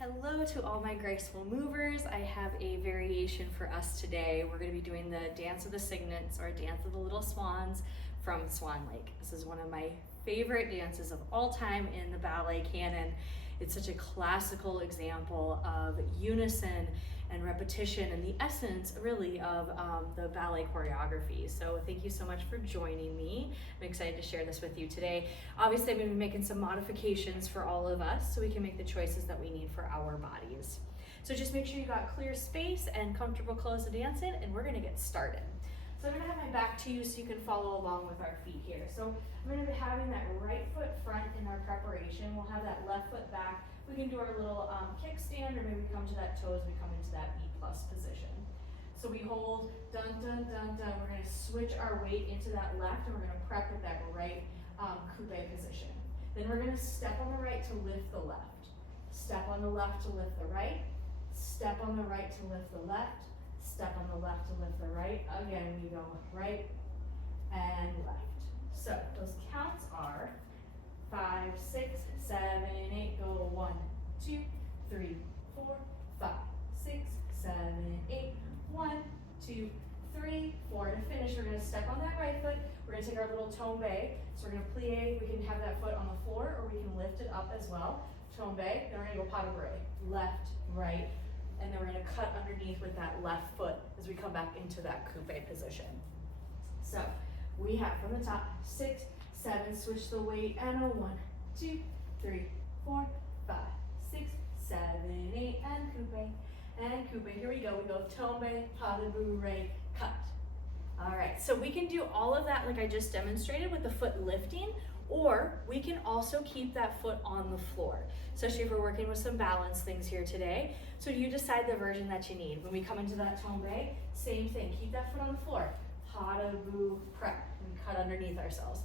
Hello to all my graceful movers. I have a variation for us today. We're going to be doing the dance of the Cygnets, or dance of the Little Swans from Swan Lake. This is one of my favorite dances of all time in the ballet canon. It's such a classical example of unison and repetition and the essence really of the ballet choreography. So thank you so much for joining me. I'm excited to share this with you today. Obviously I'm going to be making some modifications for all of us so we can make the choices that we need for our bodies. So just make sure you got clear space and comfortable clothes to dance in, and we're going to get started. So I'm going to have my back to you so you can follow along with our feet here. So I'm going to be having that right foot front in our preparation. We'll have that left foot back. We can do our little kickstand, or maybe we come to that toe as we come into that B+ position. So we hold, dun, dun, dun, dun. We're going to switch our weight into that left, and we're going to prep with that right coupe position. Then we're going to step on the right to lift the left. Step on the left to lift the right. Step on the right to lift the left. Step on the left to lift the right. Again, we go right and left. So those counts are 5, 6, 7, 8. Go 1, 2, 3, 4, 5, 6, 7, 8. 1, 2, 3, 4. To finish, we're going to step on that right foot. We're going to take our little tombe. So we're going to plie. We can have that foot on the floor, or we can lift it up as well. Tombe. Then we're going to go pas de bourrée. Left, right. And then we're going to cut underneath with that left foot as we come back into that coupe position. So we have from the top 6, 7, switch the weight, and a 1, 2, 3, 4, 5, 6, 7, 8, and coupe, and coupe. Here we go. We go tombe, pas de bourrée, cut. All right, so we can do all of that like I just demonstrated with the foot lifting, or we can also keep that foot on the floor, especially if we're working with some balance things here today. So you decide the version that you need. When we come into that tombe, same thing. Keep that foot on the floor. Pas de bourrée, prep. We cut underneath ourselves.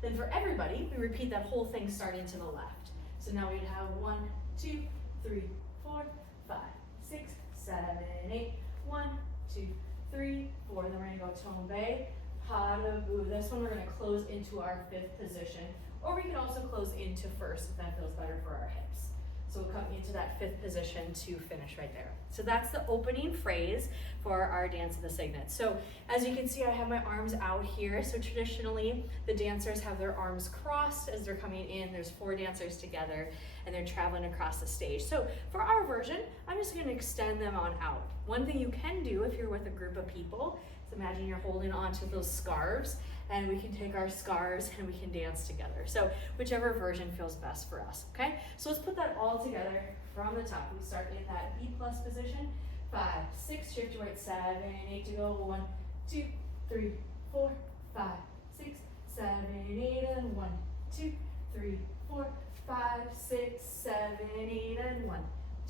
Then for everybody, we repeat that whole thing starting to the left. So now we'd have 1, 2, 3, 4, 5, 6, 7, 8. 1, 2, 3, 4. Then we're going to go tombe, pas de bourrée. This one we're going to close into our 5th position, or we can also close into first if that feels better for our hips. So we'll come into that 5th position to finish right there. So that's the opening phrase for our dance of the Cygnets. So as you can see, I have my arms out here. So traditionally, the dancers have their arms crossed as they're coming in. There's 4 dancers together, and they're traveling across the stage. So for our version, I'm just going to extend them on out. One thing you can do if you're with a group of people is imagine you're holding onto those scarves, and we can take our scarves and we can dance together. So whichever version feels best for us, okay? So let's put that all together from the top. We start in that B+ position. 5, 6, shift your weight, 7, 8 to go. 1, 2, 3, 4, 5, 6, 7, 8, and 1, 2, 3, 4, 5, 6, 7, 8, and 1,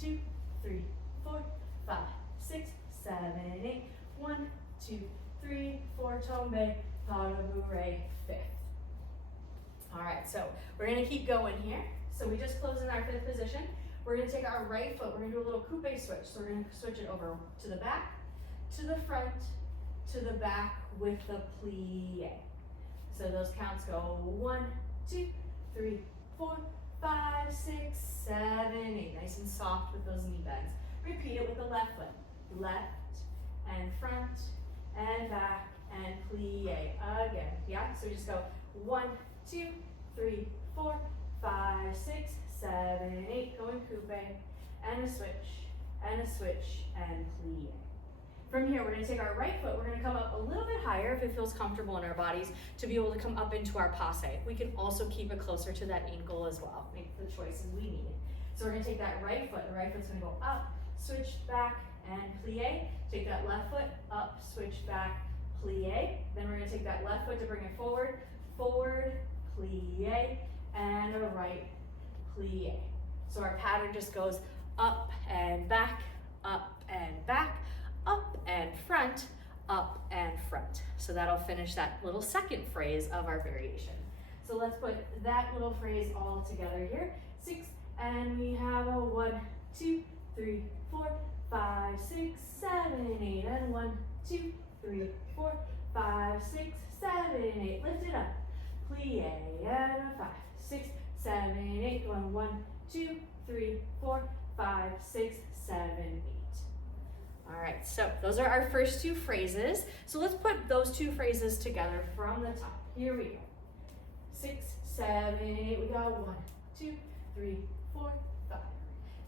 2, 3, 4, 5, 6, 7, 8. 1, 2, 3, 4, tombe, pas de bourrée, 5th. All right, so we're going to keep going here. So we just closed in our 5th position. We're going to take our right foot. We're going to do a little coupe switch. So we're going to switch it over to the back, to the front, to the back with the plie. So those counts go 1, 2, 3, 4, 5, 6, 7, 8. Nice and soft with those knee bends. Repeat it with the left foot. Left and front and back and plie again. Yeah, so we just go 1, 2, 3, 4, 5, 6, 7, 8. Going coupe and a switch and a switch and plie. From here, we're going to take our right foot. We're going to come up a little bit higher if it feels comfortable in our bodies to be able to come up into our passe. We can also keep it closer to that ankle as well. Make the choices we need. So we're going to take that right foot. The right foot's going to go up, switch back, and plie. Take that left foot up, switch back, plie. Then we're going to take that left foot to bring it forward, forward, plie, and a right plie. So our pattern just goes up and back, up and back, up and front, up and front. So that'll finish that little 2nd phrase of our variation. So let's put that little phrase all together here. 6, and we have a 1, 2, 3, 4, 5, 6, 7, 8, and 1, 2, 3, 4, 5, 6, 7, 8. Lift it up. Plie and a 5, 6, 7, 8. Going 1, 2, 3, 4, 5, 6, 7, 8. All right, so those are our first two phrases. So let's put those two phrases together from the top. Here we go. 6, 7, 8. We got 1, 2, 3, 4, 5.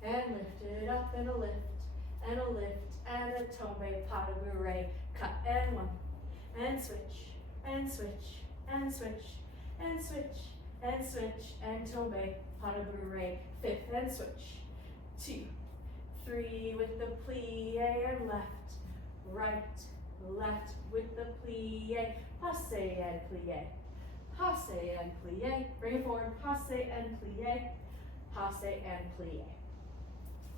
And lift it up and a lift and a lift and a tombe, pas de bourrée, cut and 1. And switch and switch and switch and switch and switch and tombe, pas de bourrée, 5th and switch. 2, 3 with the plie and left, right, left with the plie, passe and plie, passe and plie, bring it forward, passe and plie, passe and plie.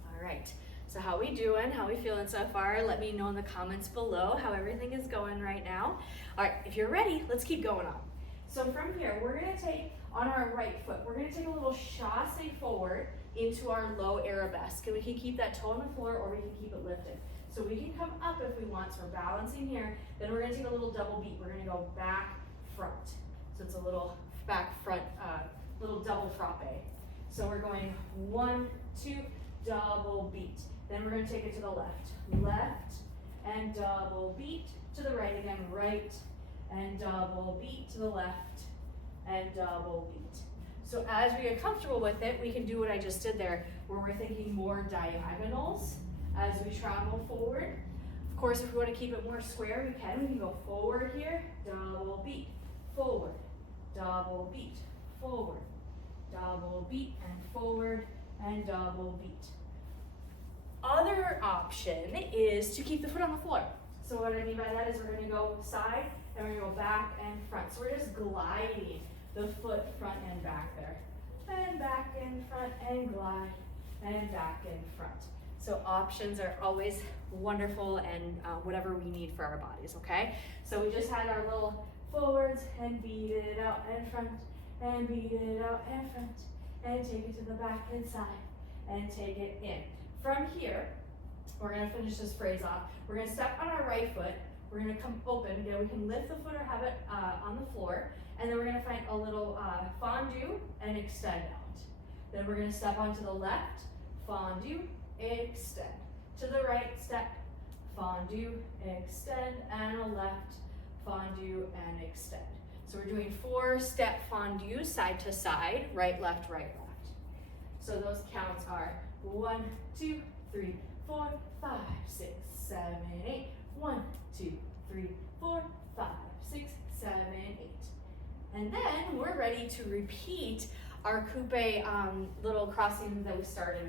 All right, so how we doing, how we feeling so far? Let me know in the comments below how everything is going right now. All right, if you're ready, let's keep going on. So from here, we're gonna take, on our right foot, we're gonna take a little chasse forward into our low arabesque. And we can keep that toe on the floor or we can keep it lifted. So we can come up if we want, so we're balancing here. Then we're gonna take a little double beat. We're gonna go back, front. So it's a little back, front, little double frappe. So we're going 1, 2, double beat. Then we're gonna take it to the left. Left and double beat to the right again, right and double beat to the left and double beat. So as we get comfortable with it, we can do what I just did there, where we're thinking more diagonals as we travel forward. Of course, if we want to keep it more square, we can. We can go forward here, double beat, forward, double beat, forward, double beat, and forward, and double beat. Other option is to keep the foot on the floor. So what I mean by that is we're going to go side, and we're going to go back and front. So we're just gliding the foot front and back there. And back and front and glide and back and front. So options are always wonderful and whatever we need for our bodies, okay? So we just had our little forwards and beat it out and front and beat it out and front and take it to the back and side and take it in. From here, we're gonna finish this phrase off. We're gonna step on our right foot. We're gonna come open. Again, we can lift the foot or have it on the floor. And then we're gonna find a little fondue and extend out. Then we're gonna step onto the left, fondue, extend. To the right, step, fondue, extend, and a left, fondue, and extend. So we're doing 4-step fondue, side to side, right, left, right, left. So those counts are 1, 2, 3, 4, 5, 6, 7, 8. 1, 2, 3, 4, 5, 6, 7, 8. And then we're ready to repeat our coupe little crossing that we started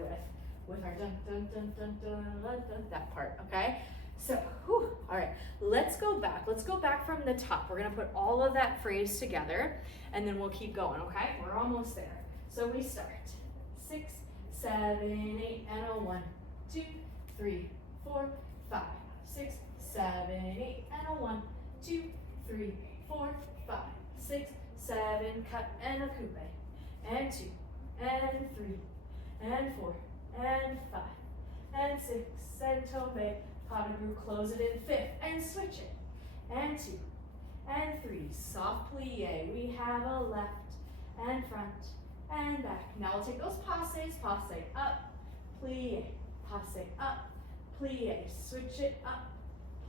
with our dun dun dun dun dun dun dun, that part, okay? So, all right, let's go back. Let's go back from the top. We're gonna put all of that phrase together and then we'll keep going, okay? We're almost there. So we start 6, 7, 8, and a 1, 2, 3, 4, 5, 6, 7, 8, and a 1, 2, 3, 4, 5, 6, 7, cut and a coupe, and 2, and 3, and 4, and 5, and 6, and tombe, pas de bourrée, close it in 5th, and switch it, and 2, and 3, soft plie, we have a left, and front, and back. Now we'll take those passes, passe up, plie, passe up, plie, switch it up,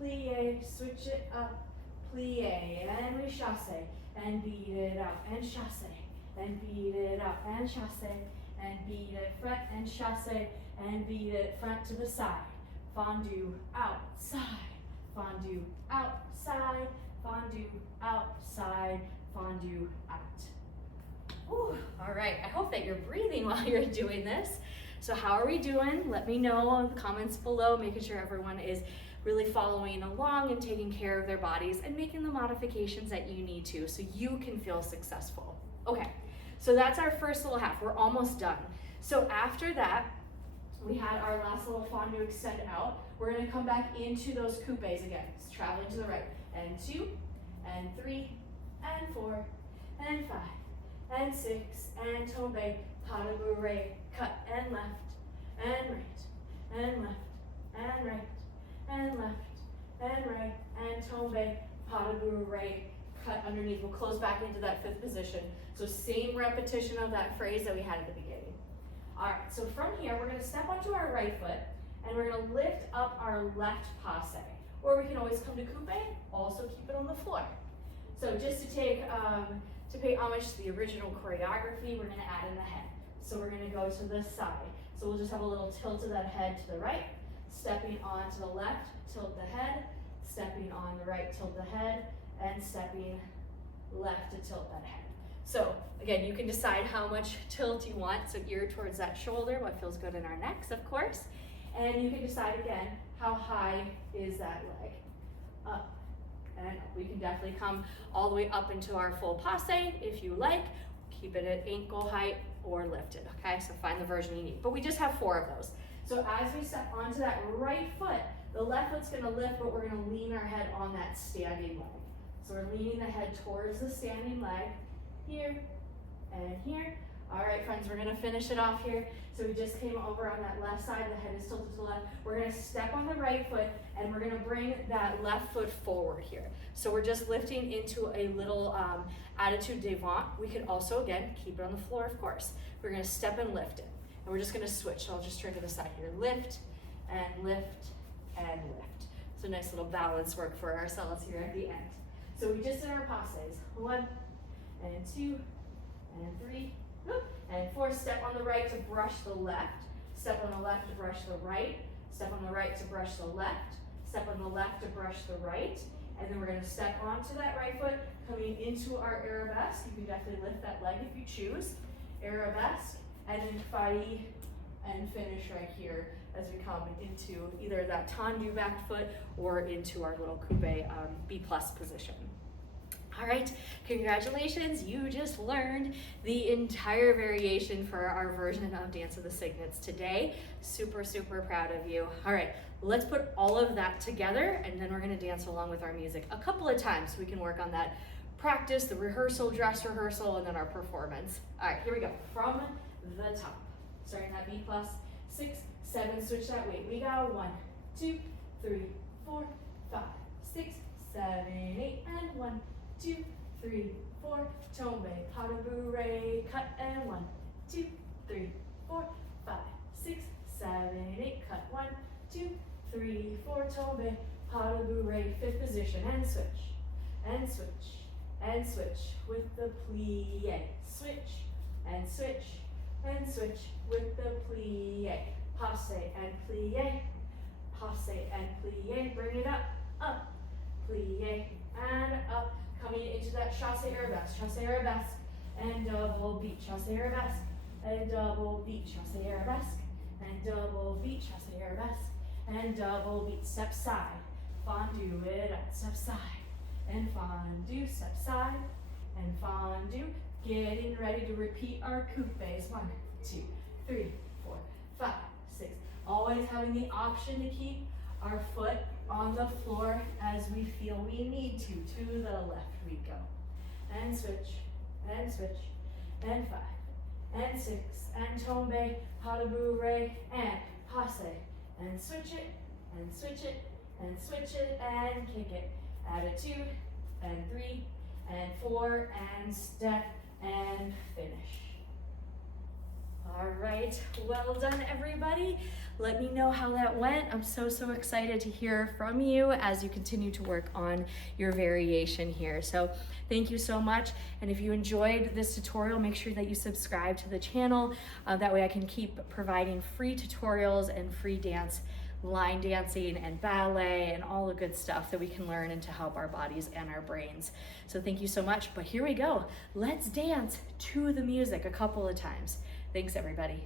plie, switch it up, plie, and we chasse, and beat it out, and chasse, and beat it out, and chasse, and beat it front, and chasse, and beat it front to the side, fondue, outside, fondue, outside, fondue, outside, fondue, out. Whew. All right, I hope that you're breathing while you're doing this. So how are we doing? Let me know in the comments below, making sure everyone is really following along and taking care of their bodies and making the modifications that you need to so you can feel successful. Okay, so that's our first little half. We're almost done. So after that, we had our last little fondue extend out. We're gonna come back into those coupes again. It's traveling to the right. And 2, and 3, and 4, and 5, and 6, and tombe, pas de bourrée, cut and left, and right, and left, and right, and left, and right, and tombe, pas de bourrée, cut underneath. We'll close back into that 5th position. So same repetition of that phrase that we had at the beginning. All right, so from here, we're gonna step onto our right foot and we're gonna lift up our left passe. Or we can always come to coupe, also keep it on the floor. So just to pay homage to the original choreography, we're gonna add in the head. So we're gonna go to this side. So we'll just have a little tilt of that head to the right, stepping on to the left, tilt the head, stepping on the right, tilt the head, and stepping left to tilt that head. So again, you can decide how much tilt you want, so geared towards that shoulder, what feels good in our necks, of course. And you can decide again, how high is that leg? Up and up. We can definitely come all the way up into our full passe if you like. Keep it at ankle height or lift it, okay? So find the version you need. But we just have 4 of those. So as we step onto that right foot, the left foot's gonna lift, but we're gonna lean our head on that standing leg. So we're leaning the head towards the standing leg, here and here. All right, friends, we're gonna finish it off here. So we just came over on that left side, the head is tilted to the left. We're gonna step on the right foot and we're gonna bring that left foot forward here. So we're just lifting into a little attitude devant. We could also, again, keep it on the floor, of course. We're gonna step and lift it. And we're just gonna switch. So I'll just turn to the side here. Lift and lift and lift. So nice little balance work for ourselves here at the end. So we just did our passes. 1 and 2 and 3 and 4. Step on the right to brush the left. Step on the left to brush the right. Step on the right to brush the left. Step on the left to brush the right. And then we're going to step onto that right foot, coming into our arabesque. You can definitely lift that leg if you choose. Arabesque, and then failli, and finish right here as we come into either that tendu back foot or into our little coupe B+ position. All right, congratulations, you just learned the entire variation for our version of Dance of the Cygnets today. Super, super proud of you. All right, let's put all of that together and then we're gonna dance along with our music a couple of times so we can work on that practice, the rehearsal, dress rehearsal, and then our performance. All right, here we go, from the top. Starting that B+, 6, 7, switch that weight. We got 1, 2, 3, 4, 5, 6, 7, 8, and 1, 2, 3, 4, tombe, pas de bourrée, cut, and 1, 2, 3, 4, 5, 6, 7, 8, cut, 1, 2, 3, 4, tombe, pas de bourrée, 5th position, and switch, and switch, and switch with the plie, switch, and switch, and switch with the plie, passe and plie, passe and plie, bring it up, plie, and up, coming into that chasse arabesque, and double beat, chasse arabesque, and double beat, chasse arabesque, and double beat, chasse arabesque, and double beat, step side, fondue it up, step side, and fondue, step side, and fondue, getting ready to repeat our coupes, 1, 2, 3, 4, 5, 6, always having the option to keep our foot on the floor as we feel we need to the left we go, and switch, and switch, and 5, and 6, and tombe, pas de bourrée, and passe, and switch it, and switch it, and switch it, and kick it, attitude, and 3, and 4, and step, and finish. All right, well done everybody. Let me know how that went. I'm so excited to hear from you as you continue to work on your variation here. So thank you so much. And if you enjoyed this tutorial, make sure that you subscribe to the channel. That way I can keep providing free tutorials and free dance, line dancing and ballet and all the good stuff that we can learn and to help our bodies and our brains. So thank you so much, but here we go. Let's dance to the music a couple of times. Thanks everybody.